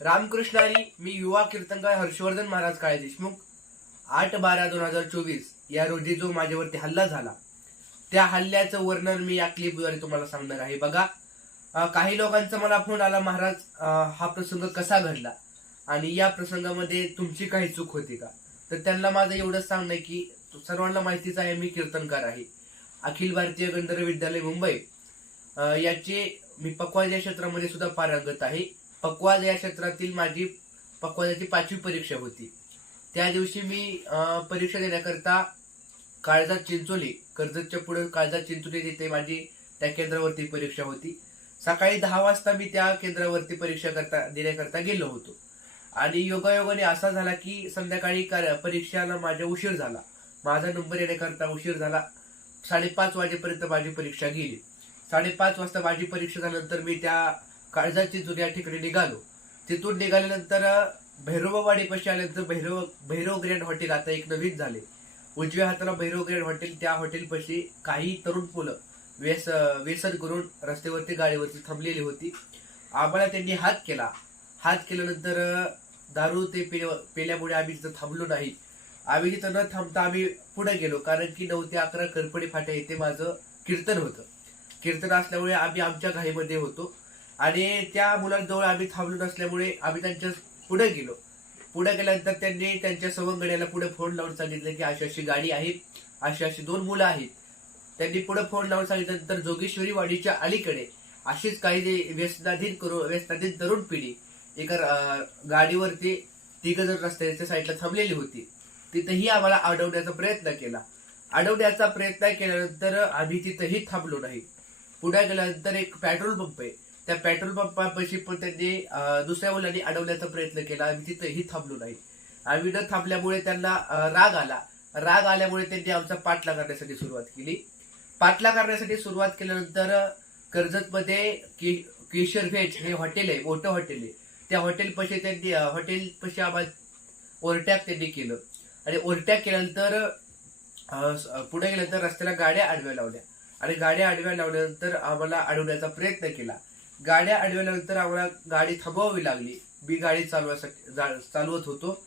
रामकृष्ण आणि मी युवा कीर्तनकार हर्षवर्धन महाराज काळे देशमुख आठ बारा दोन हजार चोवीस या रोजी जो माझ्यावरती हल्ला झाला त्या हल्ल्याचं वर्णन मी या क्लिपद्वारे तुम्हाला सांगणार आहे. बघा काही लोकांचा मला फोन आला महाराज हा प्रसंग कसा घडला? आणि या प्रसंगामध्ये तुमची काही चूक होती का? तर त्यांना माझं एवढंच सांगणं आहे की सर्वांना माहितीच आहे मी कीर्तनकार आहे. अखिल भारतीय गंधर्व विद्यालय मुंबई याचे मी पक्वाज या क्षेत्रामध्ये सुद्धा पारंगत आहे. पक्वाज या क्षेत्रातील माझी पक्वाजाची पाचवी परीक्षा होती. त्या दिवशी मी परीक्षा देण्याकरता काळजात चिंचोली कर्जतच्या पुढे काळजात चिंचोली तिथे माझी त्या केंद्रावरती परीक्षा होती. सकाळी दहा वाजता मी त्या केंद्रावरती परीक्षा करता देण्याकरता गेलो होतो. आणि योगायोगाने असा झाला की संध्याकाळी कार- माझ्या माझा उशीर झाला. माझा नंबर येण्याकरता उशीर झाला. साडेपाच वाजेपर्यंत माझी परीक्षा गेली. साडेपाच वाजता माझी परीक्षा झाल्यानंतर मी त्या काळजाची जुन्या ठिकाणी निघालो. तिथून निघाल्यानंतर भैरोबावाडीपाशी आल्यानंतर भैरव भैरव ग्रँड हॉटेल आता एक नवीन झाले. उजव्या हाताला भैरव ग्रँड हॉटेल त्या हॉटेलपाशी काही तरुण मुलं व्यस व्यसन करून रस्त्यावरती गाडीवरती थांबलेली होती. आम्हाला त्यांनी हात केला. हात केल्यानंतर दारू ते पे पेल्यामुळे आम्ही तिथं थांबलो नाही. आम्ही तिथं न थांबता आम्ही पुढे गेलो कारण की नऊ ते अकरा करपडी फाट्या इथे माझं कीर्तन होतं. कीर्तन असल्यामुळे आम्ही आमच्या घाईमध्ये होतो. आणि त्या मुलांजवळ आम्ही थांबलो नसल्यामुळे आम्ही त्यांच्या पुढे गेलो. पुढे गेल्यानंतर त्यांनी त्यांच्या सवंगड्याला पुढे फोन लावून सांगितलं की अशी अशी गाडी आहे अशी अशी दोन मुलं आहेत. त्यांनी पुढे फोन लावून सांगितल्यानंतर जोगेश्वरी वाडीच्या अलीकडे अशीच काही व्यस्ताधीन व्यसनाधीन करू व्यसनाधीन तरुण पिढी एका गाडीवरती तिघ जण रस्त्याच्या साईडला थांबलेली होती. तिथेही आम्हाला अडवण्याचा प्रयत्न केला. अडवण्याचा प्रयत्न केल्यानंतर आम्ही तिथेही थांबलो नाही. पुढे गेल्यानंतर एक पेट्रोल पंप आहे. त्या पेट्रोल पंपापाशी पण त्यांनी दुसऱ्या मुलांनी अडवण्याचा प्रयत्न केला. आम्ही तिथेही थांबलो नाही. आम्ही न थांबल्यामुळे त्यांना राग आला. राग आल्यामुळे त्यांनी आमचा पाठला करण्यासाठी सुरुवात केली. पाठला करण्यासाठी सुरुवात केल्यानंतर कर्जतमध्ये के केशर व्हेज हे हॉटेल आहे मोठं हॉटेल आहे. त्या हॉटेलपाशी त्यांनी हॉटेलपाशी आम्हाला ओव्हरटॅक त्यांनी केलं. आणि ओव्हरटॅक केल्यानंतर पुढे गेल्यानंतर रस्त्याला गाड्या आडव्या लावल्या. आणि गाड्या आडव्या लावल्यानंतर आम्हाला अडवण्याचा प्रयत्न केला. गाड्या अडवल्यानंतर आम्हाला गाडी थांबवावी लागली. मी गाडी चालवासाठी चालवत होतो.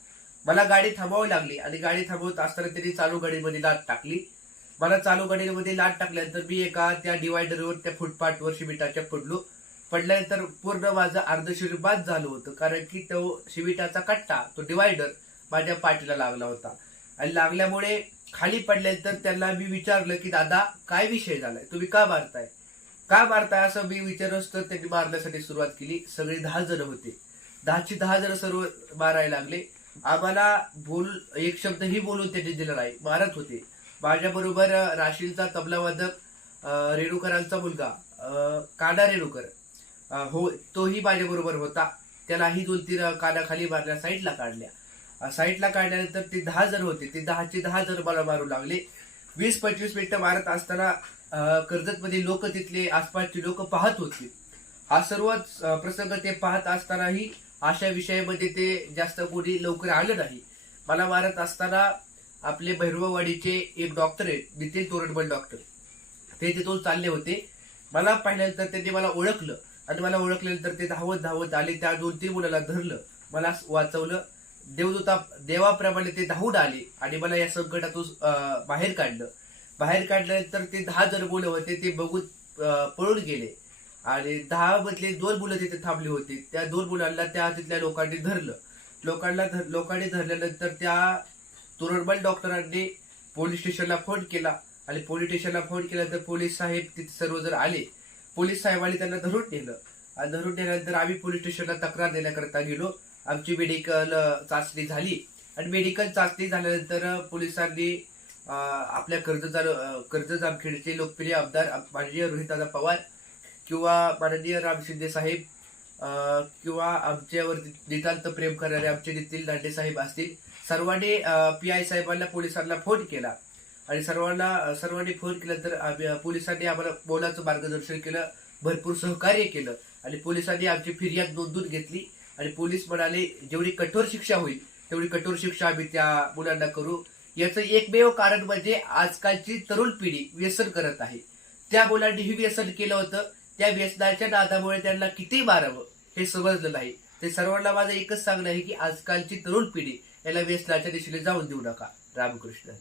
मला गाडी थांबवावी लागली आणि गाडी थांबवत असताना त्यांनी चालू गाडीमध्ये लाट टाकली. मला चालू गाडीमध्ये लाट टाकल्यानंतर मी एका त्या डिवायडरवर त्या फुटपाथवर शिबिटाच्या पडलो. पडल्यानंतर पूर्ण माझं अर्ध शरीर बाद झालं होतं कारण की तो शिमिटाचा कट्टा तो डिवायडर माझ्या पाठीला लागला होता. आणि लागल्यामुळे खाली पडल्यानंतर त्यांना मी विचारलं की दादा काय विषय झालाय? तुम्ही का मारताय? का मारताय? असं मी विचारच तर त्यांनी मारण्यासाठी सुरुवात केली. सगळे दहा जण होते. दहाची दहा जण सर्व मारायला लागले. आम्हाला बोल एक शब्दही बोलून त्यांनी दिला नाही. मारत होते. माझ्या बरोबर राशीलचा तबलावादक रेणुकरांचा मुलगा अं, काना रेणुकर हो तोही माझ्या बरोबर होता. त्यालाही दोन तीन कानाखाली मारल्या साईडला काढल्या. साईडला काढल्यानंतर ते दहा जण होते. ते दहाचे दहा जण मला मारू लागले. वीस पंचवीस मिनिटं मारत असताना कर्जतमध्ये लोक तिथले आसपासचे लोक पाहत होते. हा सर्वच प्रसंग ते पाहत असतानाही अशा विषयामध्ये ते जास्त कोणी लवकर आलं नाही. मला मारत असताना आपले भैरववाडीचे एक डॉक्टर आहेत नितीन तोरडबल डॉक्टर. ते तिथून चालले होते. मला पाहिल्यानंतर त्यांनी मला ओळखलं. आणि मला ओळखल्यानंतर ते धावत धावत आले. त्या दोन तीन मुलाला धरलं. मला वाचवलं. देवदूता देवाप्रमाणे ते धावून आले. आणि मला या संकटातून बाहेर काढलं. बाहेर काढल्यानंतर ते दहा जण मुलं होते ते बघून पळून गेले. आणि दहा मधले दोन मुलं तिथे थांबली होती. त्या दोन मुलांना त्या तिथल्या लोकांनी धरलं. लोकांना धर लोकांनी धरल्यानंतर त्या तोरणबल डॉक्टरांनी पोलीस स्टेशनला फोन केला. आणि पोलीस स्टेशनला फोन केला तर पोलीस साहेब तिथे सर्वजण आले. पोलीस साहेबांनी त्यांना धरून नेलं. आणि धरून नेल्यानंतर आम्ही पोलीस स्टेशनला तक्रार देण्याकरता गेलो. आमची मेडिकल चाचणी झाली. आणि मेडिकल चाचणी झाल्यानंतर पोलिसांनी आपल्या कर्जदार कर्जत जामखेडचे लोकप्रिय आमदार माननीय रोहितदादा पवार किंवा माननीय राम शिंदे साहेब किंवा आमच्यावर नितांत प्रेम करणारे आमचे नितीन दांडे साहेब असतील. सर्वांनी पी आय साहेबांना पोलिसांना फोन केला. आणि सर्वांना सर्वांनी फोन केल्यानंतर आम्ही- पोलिसांनी आम्हाला बोलाचं मार्गदर्शन केलं भरपूर सहकार्य केलं. आणि पोलिसांनी आमची फिर्याद नोंदून घेतली. आणि पोलीस म्हणाले जेवढी कठोर शिक्षा होईल तेवढी कठोर शिक्षा आम्ही त्या मुलांना करू. याचं एकमेव कारण म्हणजे आजकालची तरुण पिढी व्यसन करत आहे. त्या मुलांनी ही व्यसन केलं होतं. त्या व्यसनाच्या नादामुळे त्यांना किती मारावं हे समजलं नाही. ते सर्वांना माझं एकच सांगणं आहे की आजकालची तरुण पिढी याला व्यसनाच्या दिशेने जाऊन देऊ नका. रामकृष्ण.